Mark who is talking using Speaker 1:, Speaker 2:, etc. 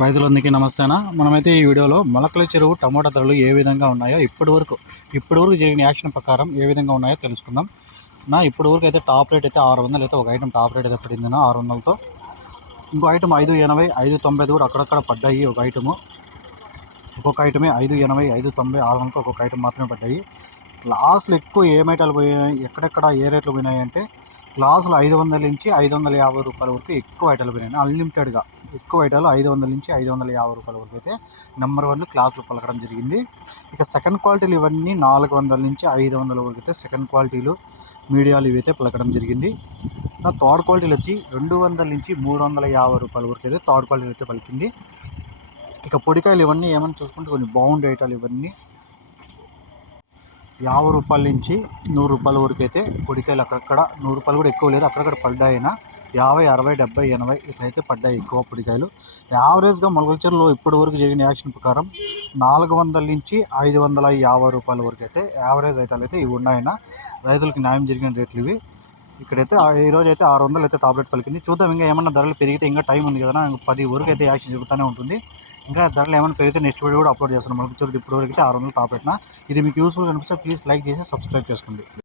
Speaker 1: రైతులందరికీ నమస్తేనా? మనమైతే ఈ వీడియోలో మొలకల చెరువు టమోటా ధరలు ఏ విధంగా ఉన్నాయో ఇప్పటి వరకు ఇప్పటి వరకు జరిగిన యాక్షన్ ప్రకారం ఏ విధంగా ఉన్నాయో తెలుసుకుందాం. నా ఇప్పటి వరకు అయితే టాప్ రేట్ అయితే ఆరు వందలు అయితే ఒక ఐటమ్ టాప్ రేట్ అయితే పడింది నా ఆరు వందలతో. ఇంకో ఐటమ్ ఐదు ఎనభై ఐదు తొంభై కూడా అక్కడక్కడ పడ్డాయి ఒక ఐటము. ఒక్కొక్క ఐటమే ఐదు ఎనభై ఐదు తొంభై ఆరు వందలకి ఒక్కొక్క ఐటమ్ మాత్రమే పడ్డాయి. గ్లాసులు ఎక్కువ ఏ ఐటాలు పోయినాయి ఎక్కడెక్కడ ఏ రేట్లు పోయినాయి అంటే గ్లాసులు ఐదు వందల నుంచి ఐదు వందల యాభై రూపాయల వరకు ఎక్కువ ఐటాలు పోయినాయి. అన్లిమిటెడ్గా ఎక్కువ ఐటాలు ఐదు వందల నుంచి ఐదు వందల యాభై రూపాయల వరకు అయితే నెంబర్ వన్ క్లాసులు పలకడం జరిగింది. ఇక సెకండ్ క్వాలిటీలు ఇవన్నీ నాలుగు వందల నుంచి ఐదు వందల వరకు అయితే సెకండ్ క్వాలిటీలు మీడియాలు ఇవైతే పలకడం జరిగింది. నా థర్డ్ క్వాలిటీలు వచ్చి రెండు వందల నుంచి మూడు వందల యాభై రూపాయల వరకు అయితే థర్డ్ క్వాలిటీ అయితే పలికింది. ఇక పొడికాయలు ఇవన్నీ ఏమని చూసుకుంటే కొన్ని బాగుండే ఐటాలు ఇవన్నీ యాభై రూపాయల నుంచి నూరు రూపాయల వరకు అయితే పొడికాయలు అక్కడక్కడ నూరు రూపాయలు కూడా ఎక్కువ లేదు అక్కడక్కడ పడ్డాయినా. యాభై అరవై డెబ్బై ఎనభై ఇట్లయితే పడ్డాయి ఎక్కువ పొడికాయలు యావరేజ్గా మొలకచర్లో ఇప్పటి వరకు జరిగిన యాక్షన్ ప్రకారం నాలుగు వందల నుంచి ఐదు వందల యాభై రూపాయల వరకు అయితే యావరేజ్ అయితే ఇవి ఉన్నాయన. రైతులకు న్యాయం జరిగిన రేట్లు ఇవి. ఇక్కడైతే ఆ- ఈ అయితే ఆరు వందలు అయితే టాబ్లెట్ పలికింది. చూద్దాం ఇంకా ఏమన్నా ధరలు పెరిగితే ఇంకా టైం ఉంది కదా ఇంకా పది వరకు అయితే యాక్షన్ జరుగుతూనే ఉంటుంది. ఇంకా ధరలు ఏమైనా పెరిగితే నెక్స్ట్ వీడియో కూడా అప్లోడ్ చేస్తాను. మనకు చూడండి ఇప్పుడు వరకు అయితే ఆరు వందలు టాబ్లెట్నా ఇది మీకు యూస్ఫుల్ కనిపిస్తే ప్లీజ్ లైక్ చేసి సబ్స్క్రైబ్ చేసుకోండి.